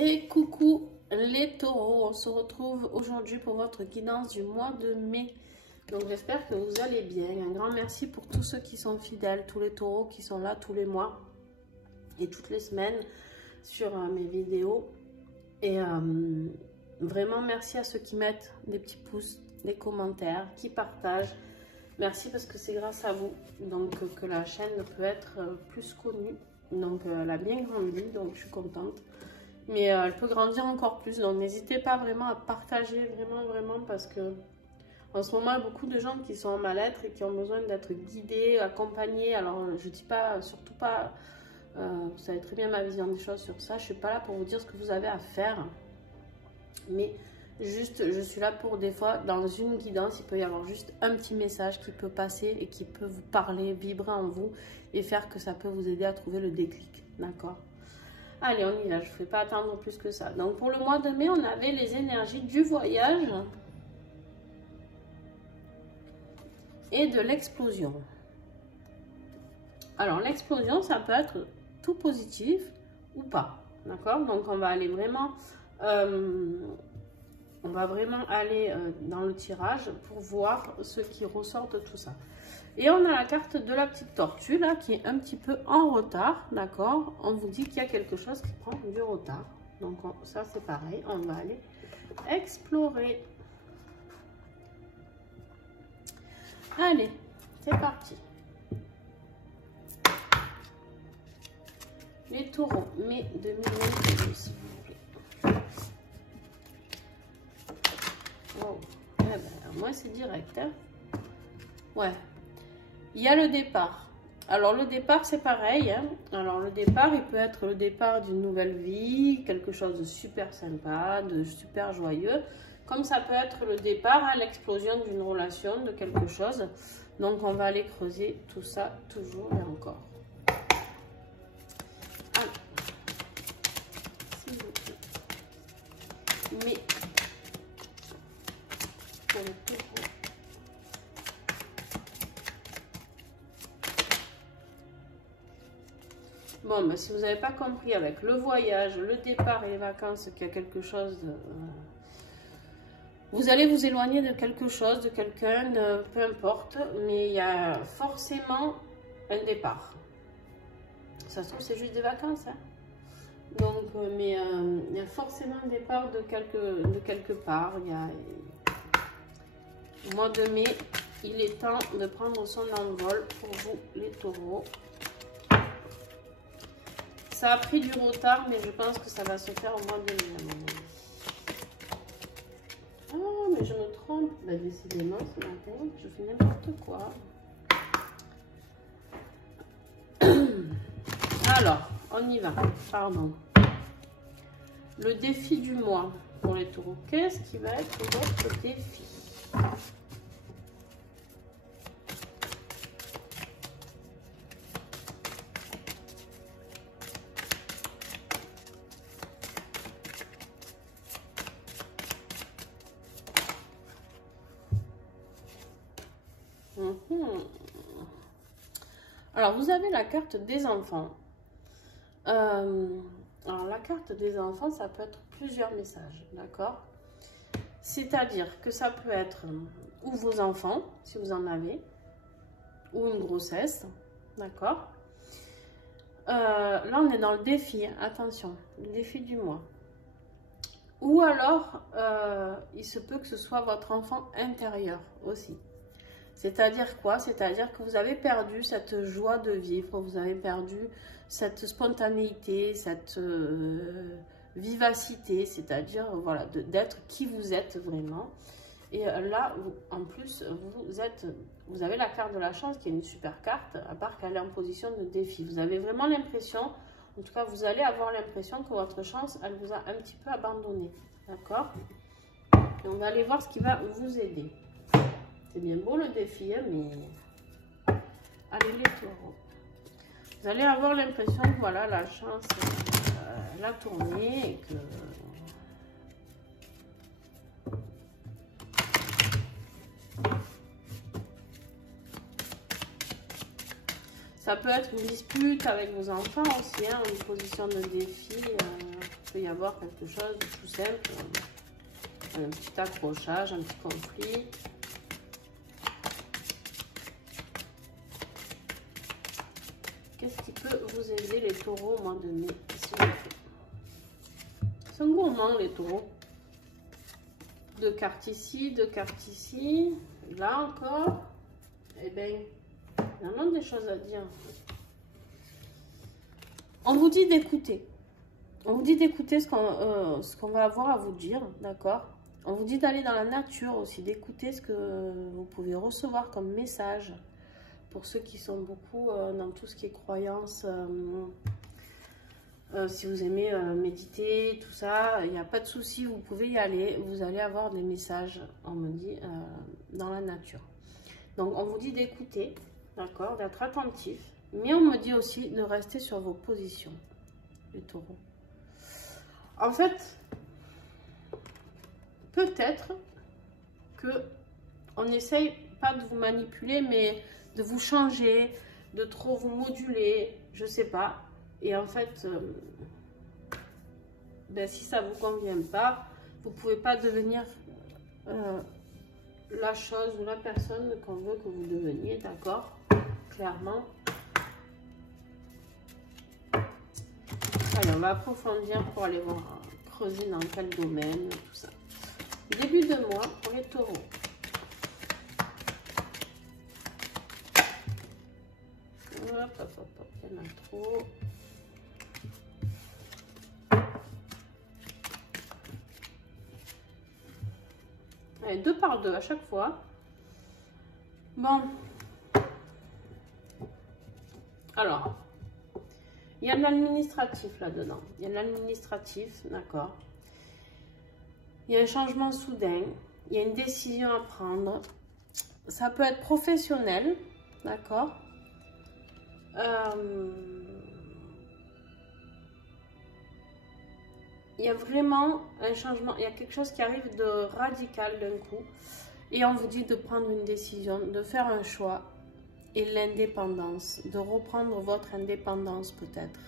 Et coucou les taureaux, on se retrouve aujourd'hui pour votre guidance du mois de mai. Donc j'espère que vous allez bien. Un grand merci pour tous ceux qui sont fidèles, tous les taureaux qui sont là tous les mois et toutes les semaines sur mes vidéos. Et vraiment merci à ceux qui mettent des petits pouces, des commentaires, qui partagent. Merci parce que c'est grâce à vous donc que la chaîne peut être plus connue. Donc elle a bien grandi, donc je suis contente. Mais elle peut grandir encore plus. Donc n'hésitez pas vraiment à partager, vraiment, parce que en ce moment, il y a beaucoup de gens qui sont en mal-être et qui ont besoin d'être guidés, accompagnés. Alors je dis pas, surtout pas, vous savez très bien ma vision des choses sur ça. Je suis pas là pour vous dire ce que vous avez à faire. Mais juste, je suis là pour des fois, dans une guidance, il peut y avoir juste un petit message qui peut passer et qui peut vous parler, vibrer en vous et faire que ça peut vous aider à trouver le déclic. D'accord ? Allez, on y va, je ne fais pas attendre plus que ça. Donc pour le mois de mai, on avait les énergies du voyage et de l'explosion. Alors l'explosion, ça peut être tout positif ou pas. D'accord? Donc on va aller vraiment... dans le tirage pour voir ce qui ressort de tout ça. Et on a la carte de la petite tortue là qui est un petit peu en retard, d'accord? On vous dit qu'il y a quelque chose qui prend du retard. Donc ça c'est pareil, on va aller explorer. Allez, c'est parti. Les taureaux, mai 2022, s'il vous plaît. Oh, eh ben, moi c'est direct, hein. Ouais. Il y a le départ. Alors le départ c'est pareil, hein. Alors le départ il peut être le départ d'une nouvelle vie, quelque chose de super sympa, de super joyeux, comme ça peut être le départ à l'explosion d'une relation, de quelque chose. Donc on va aller creuser tout ça toujours et encore. Alors, s'il vous plaît. Mais pour le taureau. Bon, ben, si vous n'avez pas compris avec le voyage, le départ et les vacances, qu'il y a quelque chose de... vous allez vous éloigner de quelque chose, de quelqu'un, peu importe, mais il y a forcément un départ. Ça se trouve, c'est juste des vacances, hein. Donc, mais il y a forcément un départ de quelque part. Au mois de mai, il est temps de prendre son envol pour vous, les taureaux. Ça a pris du retard, mais je pense que ça va se faire au mois de mai. Oh, mais je me trompe. Bah, décidément, ce matin, je fais n'importe quoi. Alors, on y va. Pardon. Le défi du mois pour les taureaux. Qu'est-ce qui va être votre défi ? Alors, vous avez la carte des enfants. Alors, la carte des enfants, ça peut être plusieurs messages, d'accord? C'est-à-dire que ça peut être ou vos enfants, si vous en avez, ou une grossesse, d'accord? Là, on est dans le défi, attention, le défi du mois. Ou alors, il se peut que ce soit votre enfant intérieur aussi. C'est-à-dire quoi? C'est-à-dire que vous avez perdu cette joie de vivre, vous avez perdu cette spontanéité, cette vivacité, c'est-à-dire voilà, d'être qui vous êtes vraiment. Et là, en plus, vous avez la carte de la chance qui est une super carte, à part qu'elle est en position de défi. Vous avez vraiment l'impression, en tout cas, vous allez avoir l'impression que votre chance, elle vous a un petit peu abandonné. D'accord? Et on va aller voir ce qui va vous aider. C'est bien beau le défi, hein, mais allez les taureaux. Vous allez avoir l'impression que voilà, la chance, elle a tourné et que... Ça peut être une dispute avec vos enfants aussi, hein, une position de défi. Il peut y avoir quelque chose de tout simple. Un petit accrochage, un petit conflit. Qu'est-ce qui peut vous aider les taureaux au mois de mai, s'il vous plaît? Ils sont gourmands les taureaux. 2 cartes ici, 2 cartes ici. Là encore. Eh bien, il y en a des choses à dire. On vous dit d'écouter. On vous dit d'écouter ce qu'on va avoir à vous dire, d'accord? On vous dit d'aller dans la nature aussi, d'écouter ce que vous pouvez recevoir comme message. Pour ceux qui sont beaucoup dans tout ce qui est croyance, si vous aimez méditer, tout ça, il n'y a pas de souci, vous pouvez y aller. Vous allez avoir des messages, on me dit, dans la nature. Donc, on vous dit d'écouter, d'accord, d'être attentif. Mais on me dit aussi de rester sur vos positions, les taureaux. En fait, peut-être que on n'essaye pas de vous manipuler, mais de vous changer, de trop vous moduler, je sais pas. Et en fait, ben, si ça vous convient pas, vous pouvez pas devenir la chose ou la personne qu'on veut que vous deveniez, d'accord? Clairement. Allez, on va approfondir pour aller voir, creuser dans quel domaine, tout ça. Début de mois pour les taureaux. Hop, hop, hop, hop, il y en a trop. Allez, 2 par 2 à chaque fois. Bon. Alors, il y a de l'administratif là-dedans. Il y a de l'administratif, d'accord. Il y a un changement soudain. Il y a une décision à prendre. Ça peut être professionnel, d'accord. Il y a vraiment un changement. Il y a quelque chose qui arrive de radical d'un coup. Et on vous dit de prendre une décision, de faire un choix. Et l'indépendance, de reprendre votre indépendance peut-être.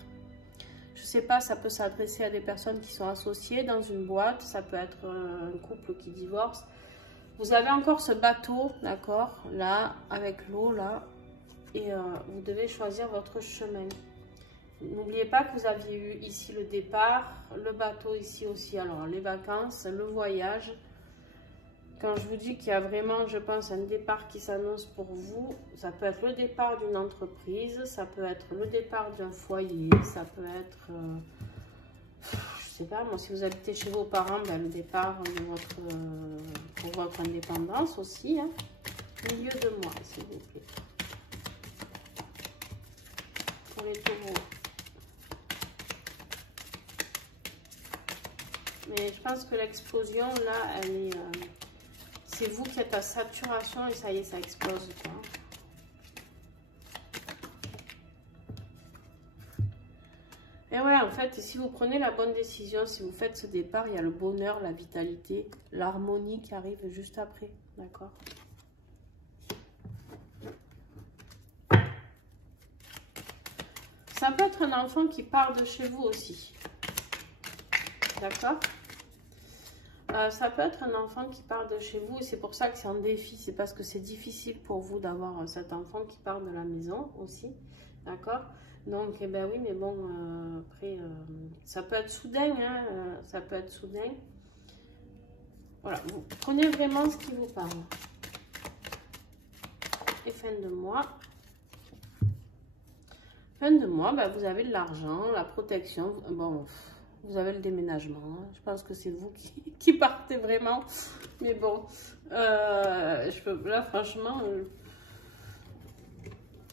Je sais pas, ça peut s'adresser à des personnes qui sont associées dans une boîte, ça peut être un couple qui divorce. Vous avez encore ce bateau, d'accord, là, avec l'eau, là, et vous devez choisir votre chemin. N'oubliez pas que vous aviez eu ici le départ, le bateau ici aussi, alors les vacances, le voyage. Quand je vous dis qu'il y a vraiment, je pense, un départ qui s'annonce pour vous, ça peut être le départ d'une entreprise, ça peut être le départ d'un foyer, ça peut être, je sais pas, moi, si vous habitez chez vos parents, ben, le départ de pour votre indépendance aussi, hein. Milieu de mois, s'il vous plaît. Pour les taureaux. Mais je pense que l'explosion, là, elle est... c'est vous qui êtes à saturation et ça y est, ça explose, quoi. Et ouais, en fait, si vous prenez la bonne décision, si vous faites ce départ, il y a le bonheur, la vitalité, l'harmonie qui arrive juste après, d'accord? Ça peut être un enfant qui part de chez vous aussi, d'accord? Ça peut être un enfant qui part de chez vous et c'est pour ça que c'est un défi. C'est parce que c'est difficile pour vous d'avoir cet enfant qui part de la maison aussi. D'accord? Donc, eh ben oui, mais bon, après, ça peut être soudain. Hein, ça peut être soudain. Voilà, vous prenez vraiment ce qui vous parle. Et fin de mois. Fin de mois, ben, vous avez de l'argent, la protection. Bon... Vous avez le déménagement. Hein. Je pense que c'est vous qui partez vraiment. Mais bon, là, franchement,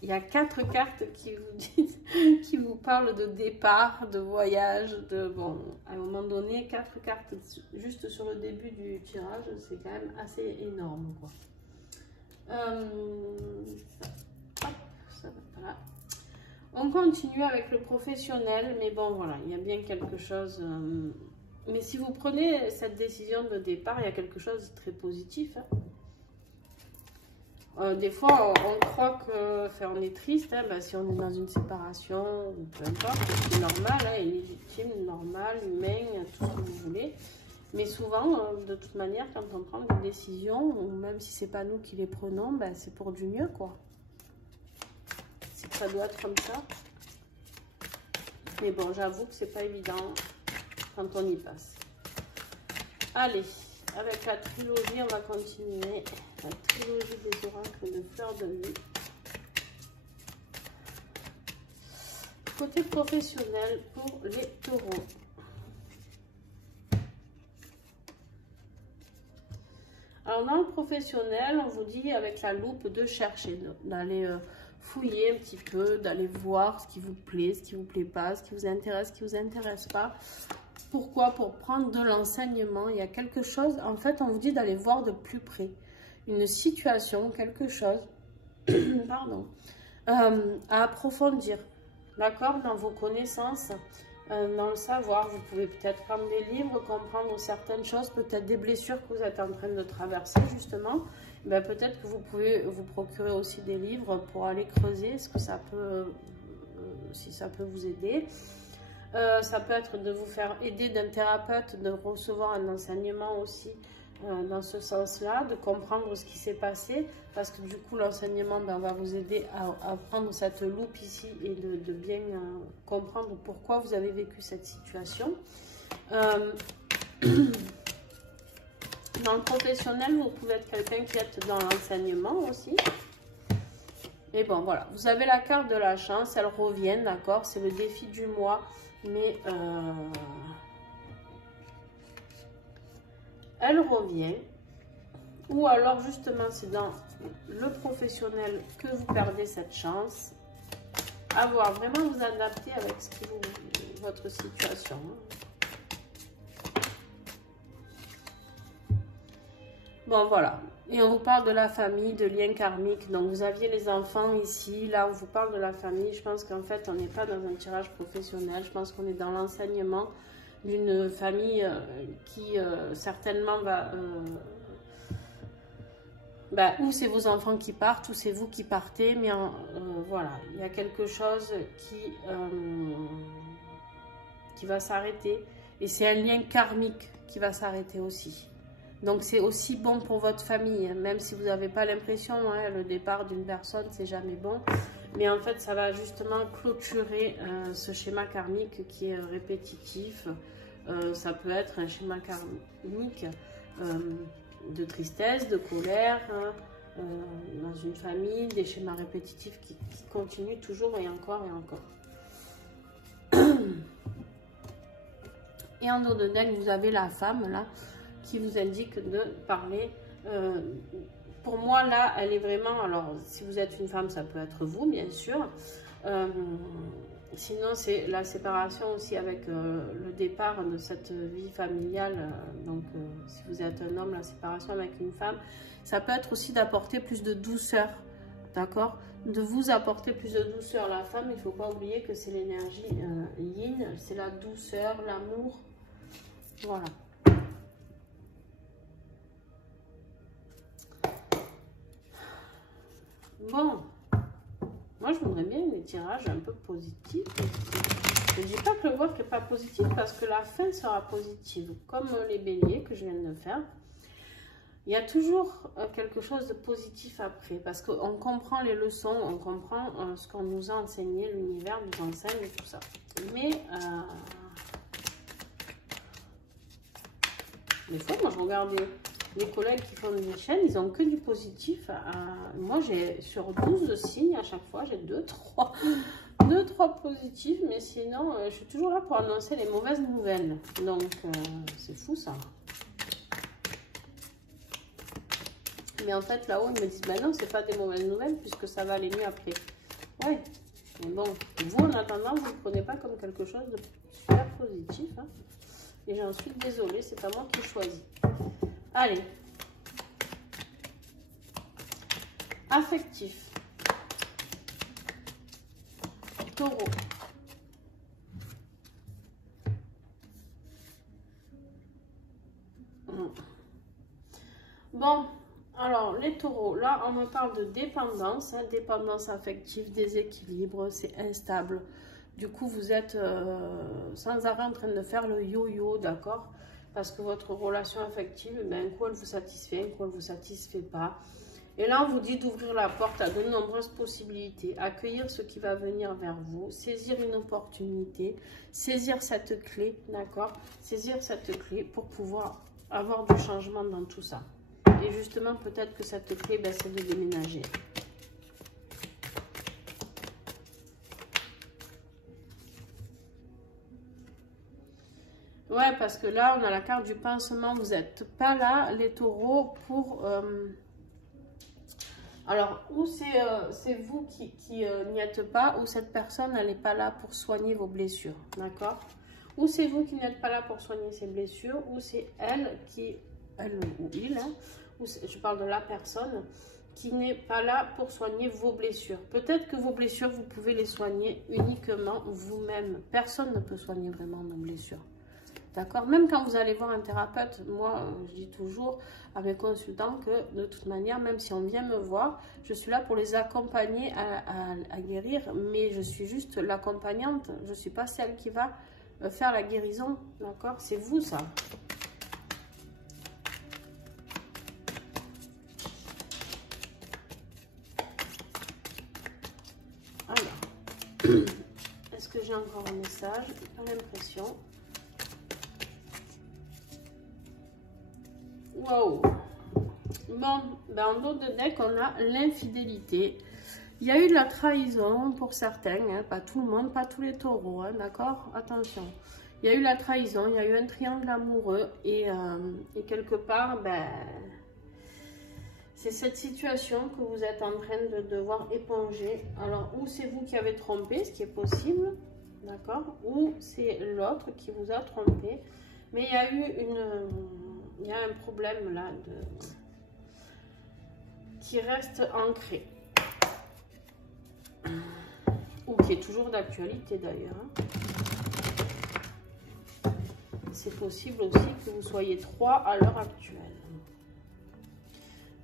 il y a 4 cartes qui vous disent, qui vous parlent de départ, de voyage, de... Bon, à un moment donné, 4 cartes juste sur le début du tirage, c'est quand même assez énorme, quoi. Ça va pas là. On continue avec le professionnel, mais bon, voilà, il y a bien quelque chose. Mais si vous prenez cette décision de départ, il y a quelque chose de très positif. Hein. Des fois, on croit que, enfin, on est triste, hein, ben, si on est dans une séparation, peu importe, c'est normal hein, et légitime. normal, humain, tout ce que vous voulez. Mais souvent, de toute manière, quand on prend des décisions, ou même si c'est pas nous qui les prenons, ben, c'est pour du mieux, quoi. C'est que ça doit être comme ça. Mais bon, j'avoue que c'est pas évident quand on y passe. Allez, avec la trilogie, on va continuer. La trilogie des oracles de Fleur de Lys. Côté professionnel pour les taureaux. Alors dans le professionnel, on vous dit avec la loupe de chercher, d'aller fouiller un petit peu, d'aller voir ce qui vous plaît, ce qui vous plaît pas, ce qui vous intéresse, ce qui vous intéresse pas. Pourquoi? Pour prendre de l'enseignement. Il y a quelque chose, en fait, on vous dit d'aller voir de plus près. Une situation, quelque chose, pardon, à approfondir. D'accord? Dans vos connaissances, dans le savoir, vous pouvez peut-être prendre des livres, comprendre certaines choses, peut-être des blessures que vous êtes en train de traverser, justement. Ben, peut-être que vous pouvez vous procurer aussi des livres pour aller creuser ce que ça peut, si ça peut vous aider. Ça peut être de vous faire aider d'un thérapeute, de recevoir un enseignement aussi dans ce sens-là, de comprendre ce qui s'est passé, parce que du coup l'enseignement ben, va vous aider à prendre cette loupe ici et de bien comprendre pourquoi vous avez vécu cette situation. Dans le professionnel, vous pouvez être quelqu'un qui est dans l'enseignement aussi. Et bon, voilà, vous avez la carte de la chance, elle revient, d'accord? C'est le défi du mois, mais elle revient. Ou alors, justement, c'est dans le professionnel que vous perdez cette chance. À voir, vraiment vous adapter avec ce qui votre situation. Bon, voilà. Et on vous parle de la famille, de liens karmiques. Donc, vous aviez les enfants ici. Là, on vous parle de la famille. Je pense qu'en fait, on n'est pas dans un tirage professionnel. Je pense qu'on est dans l'enseignement d'une famille qui certainement va... ou c'est vos enfants qui partent, ou c'est vous qui partez. Mais voilà, il y a quelque chose qui va s'arrêter. Et c'est un lien karmique qui va s'arrêter aussi. Donc, c'est aussi bon pour votre famille, hein, même si vous n'avez pas l'impression, hein, le départ d'une personne, c'est jamais bon. Mais en fait, ça va justement clôturer ce schéma karmique qui est répétitif. Ça peut être un schéma karmique de tristesse, de colère, hein, dans une famille, des schémas répétitifs qui continuent toujours et encore et encore. Et en dos de deck, vous avez la femme, là, qui vous indique de parler. Pour moi, là, elle est vraiment... Alors, si vous êtes une femme, ça peut être vous, bien sûr. Sinon, c'est la séparation aussi avec le départ de cette vie familiale. Donc, si vous êtes un homme, la séparation avec une femme. Ça peut être aussi d'apporter plus de douceur, d'accord? De vous apporter plus de douceur. La femme, il ne faut pas oublier que c'est l'énergie yin, c'est la douceur, l'amour. Voilà. Bon, moi je voudrais bien des tirages un peu positifs. Je ne dis pas que le work n'est pas positif parce que la fin sera positive, comme les béliers que je viens de faire. Il y a toujours quelque chose de positif après parce qu'on comprend les leçons, on comprend ce qu'on nous a enseigné, l'univers nous enseigne et tout ça. Mais des fois, moi je regarde les collègues qui font des chaînes, ils ont que du positif. Moi, j'ai sur 12 signes, à chaque fois, j'ai 2-3 positifs. Mais sinon, je suis toujours là pour annoncer les mauvaises nouvelles. Donc, c'est fou, ça. Mais en fait, là-haut, ils me disent, ben non, c'est pas des mauvaises nouvelles, puisque ça va aller mieux après. Ouais, mais bon, vous, en attendant, vous ne le prenez pas comme quelque chose de super positif. Hein. Et j'en suis désolée, c'est pas moi qui choisis. Allez. Affectif. Taureau. Bon, alors les taureaux, là on me parle de dépendance, hein, dépendance affective, déséquilibre, c'est instable. Du coup, vous êtes sans arrêt en train de faire le yo-yo, d'accord? Parce que votre relation affective, ben, un coup, elle vous satisfait, un coup, elle ne vous satisfait pas. Et là, on vous dit d'ouvrir la porte à de nombreuses possibilités, accueillir ce qui va venir vers vous, saisir une opportunité, saisir cette clé, d'accord? Saisir cette clé pour pouvoir avoir du changement dans tout ça. Et justement, peut-être que cette clé, ben, c'est de déménager. Ouais, parce que là, on a la carte du pansement. Vous n'êtes pas là, les taureaux, pour... Alors, ou c'est vous qui n'y êtes pas, ou cette personne, elle n'est pas là pour soigner vos blessures, d'accord? Ou c'est vous qui n'êtes pas là pour soigner ses blessures, ou c'est elle qui... Elle ou il, hein, ou je parle de la personne qui n'est pas là pour soigner vos blessures. Peut-être que vos blessures, vous pouvez les soigner uniquement vous-même. Personne ne peut soigner vraiment nos blessures. D'accord? Même quand vous allez voir un thérapeute, moi, je dis toujours à mes consultants que de toute manière, même si on vient me voir, je suis là pour les accompagner à guérir, mais je suis juste l'accompagnante. Je ne suis pas celle qui va faire la guérison. D'accord? C'est vous, ça. Alors, est-ce que j'ai encore un message? J'ai pas l'impression. Wow. Bon, ben en dos de deck, on a l'infidélité. Il y a eu de la trahison pour certains, hein, pas tout le monde, pas tous les taureaux, hein, d'accord? Attention. Il y a eu la trahison, il y a eu un triangle amoureux et quelque part, ben, c'est cette situation que vous êtes en train de devoir éponger. Alors, ou c'est vous qui avez trompé, ce qui est possible, d'accord? Ou c'est l'autre qui vous a trompé. Mais il y a eu il y a un problème là qui reste ancré. Ou qui est toujours d'actualité d'ailleurs. Hein. C'est possible aussi que vous soyez 3 à l'heure actuelle.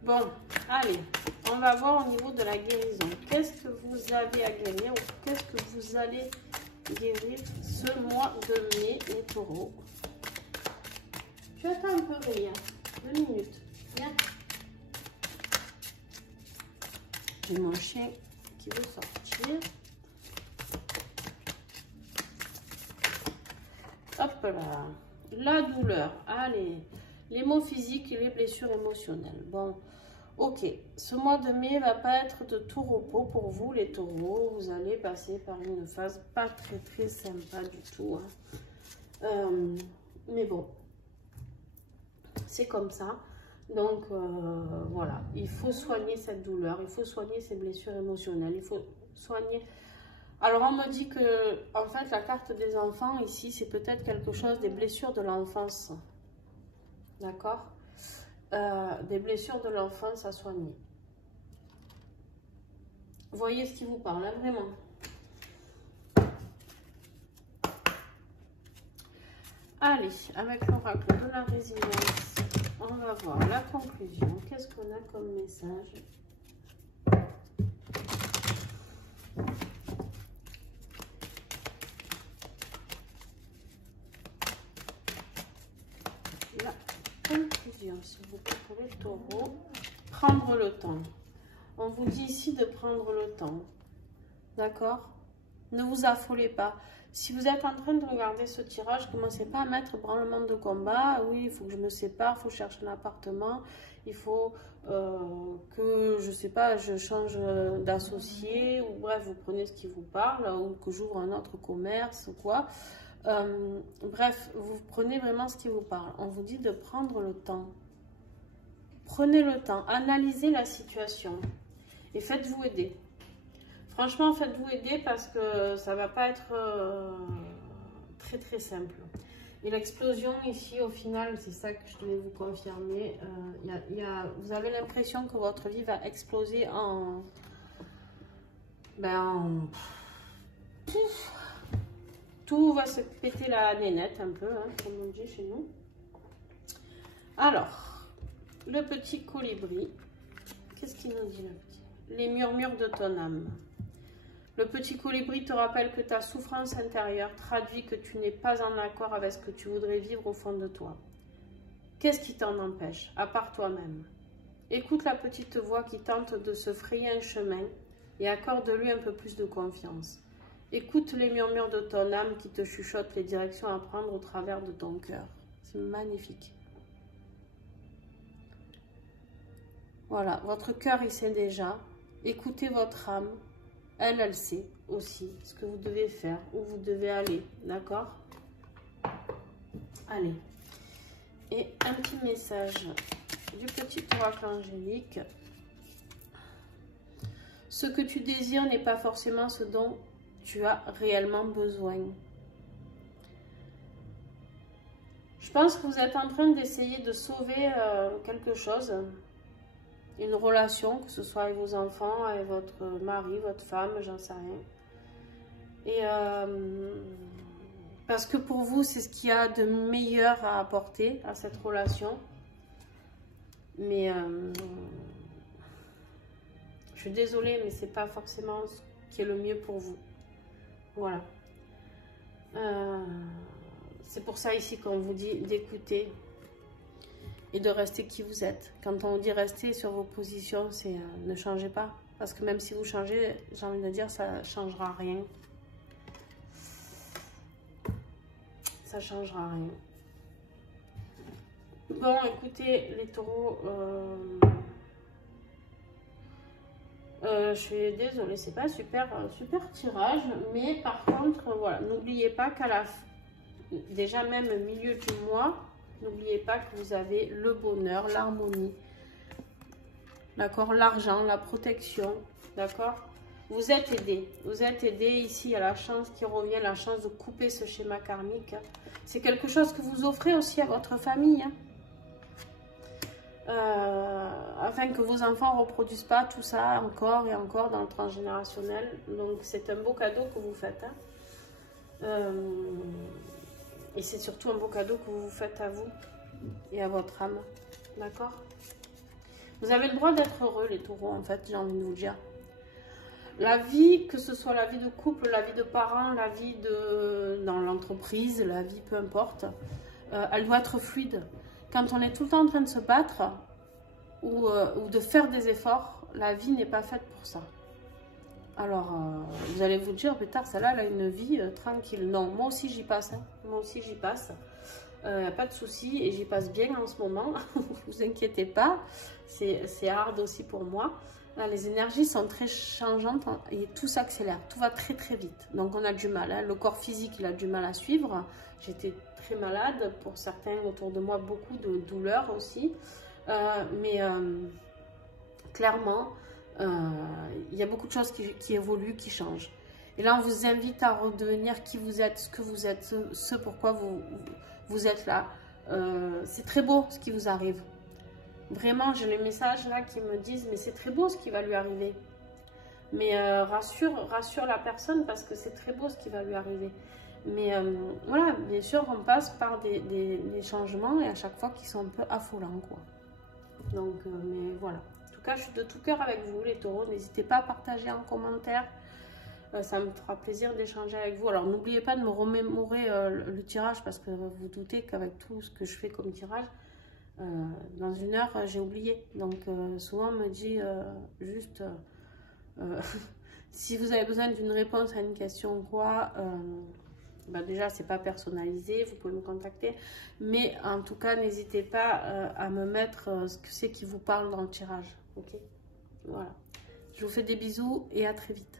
Bon, allez, on va voir au niveau de la guérison. Qu'est-ce que vous avez à guérir ou qu'est-ce que vous allez guérir ce mois de mai, les taureaux? Tu attends un peu, Réa. 2 minutes. Viens. J'ai mon chien qui veut sortir. Hop là. La douleur. Allez. Les maux physiques et les blessures émotionnelles. Bon, ok. Ce mois de mai va pas être de tout repos pour vous, les taureaux. Vous allez passer par une phase pas très sympa du tout. Hein. Mais bon. C'est comme ça. Donc, voilà. Il faut soigner cette douleur. Il faut soigner ces blessures émotionnelles. Il faut soigner... Alors, on me dit que, en fait, la carte des enfants, ici, c'est peut-être quelque chose des blessures de l'enfance. D'accord? Des blessures de l'enfance à soigner. Voyez ce qui vous parle, hein, vraiment. Allez, avec l'oracle de la résilience, on va voir la conclusion. Qu'est-ce qu'on a comme message? La conclusion, s'il vous plaît, pour les taureaux. Prendre le temps. On vous dit ici de prendre le temps. D'accord? Ne vous affolez pas. Si vous êtes en train de regarder ce tirage, commencez pas à mettre branlement de combat. Oui, il faut que je me sépare, il faut chercher un appartement, il faut que, je sais pas, je change d'associé, ou bref, vous prenez ce qui vous parle, ou que j'ouvre un autre commerce, ou quoi. Bref, vous prenez vraiment ce qui vous parle. On vous dit de prendre le temps. Prenez le temps, analysez la situation et faites-vous aider. Franchement, faites-vous aider parce que ça va pas être très simple. Et l'explosion ici, au final, c'est ça que je devais vous confirmer. Vous avez l'impression que votre vie va exploser en... tout va se péter la nénette un peu, hein, comme on dit chez nous. Alors, le petit colibri. Qu'est-ce qu'il nous dit, le petit? Les murmures de ton âme. Le petit colibri te rappelle que ta souffrance intérieure traduit que tu n'es pas en accord avec ce que tu voudrais vivre au fond de toi. Qu'est-ce qui t'en empêche, à part toi-même? Écoute la petite voix qui tente de se frayer un chemin et accorde-lui un peu plus de confiance. Écoute les murmures de ton âme qui te chuchotent les directions à prendre au travers de ton cœur. C'est magnifique. Voilà, votre cœur, il sait déjà. Écoutez votre âme. Elle sait aussi ce que vous devez faire, où vous devez aller. D'accord? Allez. Et un petit message du petit oracle angélique. Ce que tu désires n'est pas forcément ce dont tu as réellement besoin. Je pense que vous êtes en train d'essayer de sauver quelque chose. Une relation, que ce soit avec vos enfants, avec votre mari, votre femme, j'en sais rien. Et parce que pour vous, c'est ce qu'il y a de meilleur à apporter à cette relation. Mais je suis désolée, mais c'est pas forcément ce qui est le mieux pour vous. Voilà. C'est pour ça ici qu'on vous dit d'écouter et de rester qui vous êtes. Quand on vous dit rester sur vos positions, c'est ne changez pas. Parce que même si vous changez, j'ai envie de dire, ça ne changera rien. Ça ne changera rien. Bon, écoutez, les taureaux, je suis désolée, c'est pas super tirage. Mais par contre, voilà, n'oubliez pas qu'à la fin, déjà même au milieu du mois, n'oubliez pas que vous avez le bonheur, l'harmonie, d'accord, l'argent, la protection, d'accord. Vous êtes aidé ici, il y a la chance qui revient, la chance de couper ce schéma karmique. C'est quelque chose que vous offrez aussi à votre famille, hein. Afin que vos enfants ne reproduisent pas tout ça encore et encore dans le transgénérationnel. Donc c'est un beau cadeau que vous faites, hein. Et c'est surtout un beau cadeau que vous faites à vous et à votre âme. D'accord? Vous avez le droit d'être heureux, les taureaux, en fait, j'ai envie de vous dire. La vie, que ce soit la vie de couple, la vie de parents, la vie dans l'entreprise, la vie, peu importe, elle doit être fluide. Quand on est tout le temps en train de se battre ou de faire des efforts, la vie n'est pas faite pour ça. Alors, vous allez vous dire, pétard, celle-là, elle a une vie tranquille. Non, moi aussi j'y passe. Hein. Moi aussi j'y passe. Pas de souci et j'y passe bien en ce moment. Vous inquiétez pas. C'est hard aussi pour moi. Là, les énergies sont très changeantes et tout s'accélère. Tout va très très vite. Donc on a du mal. Hein. Le corps physique, il a du mal à suivre. J'étais très malade. Pour certains autour de moi, beaucoup de douleurs aussi. Mais clairement... il y a beaucoup de choses qui évoluent, qui changent. Et là, on vous invite à redevenir qui vous êtes, ce que vous êtes, ce pourquoi vous êtes là. C'est très beau ce qui vous arrive. Vraiment, j'ai les messages là qui me disent, mais c'est très beau ce qui va lui arriver. Mais rassure la personne parce que c'est très beau ce qui va lui arriver. Mais voilà, bien sûr, on passe par des changements et à chaque fois qui sont un peu affolants, quoi. Donc, mais voilà. En tout cas, je suis de tout cœur avec vous, les taureaux. N'hésitez pas à partager en commentaire. Ça me fera plaisir d'échanger avec vous. Alors, n'oubliez pas de me remémorer le tirage parce que vous doutez qu'avec tout ce que je fais comme tirage, dans une heure, j'ai oublié. Donc, souvent, on me dit juste... si vous avez besoin d'une réponse à une question ou quoi... bah déjà, c'est pas personnalisé, vous pouvez me contacter. Mais en tout cas, n'hésitez pas à me mettre ce que c'est qui vous parle dans le tirage. Ok? Voilà. Je vous fais des bisous et à très vite.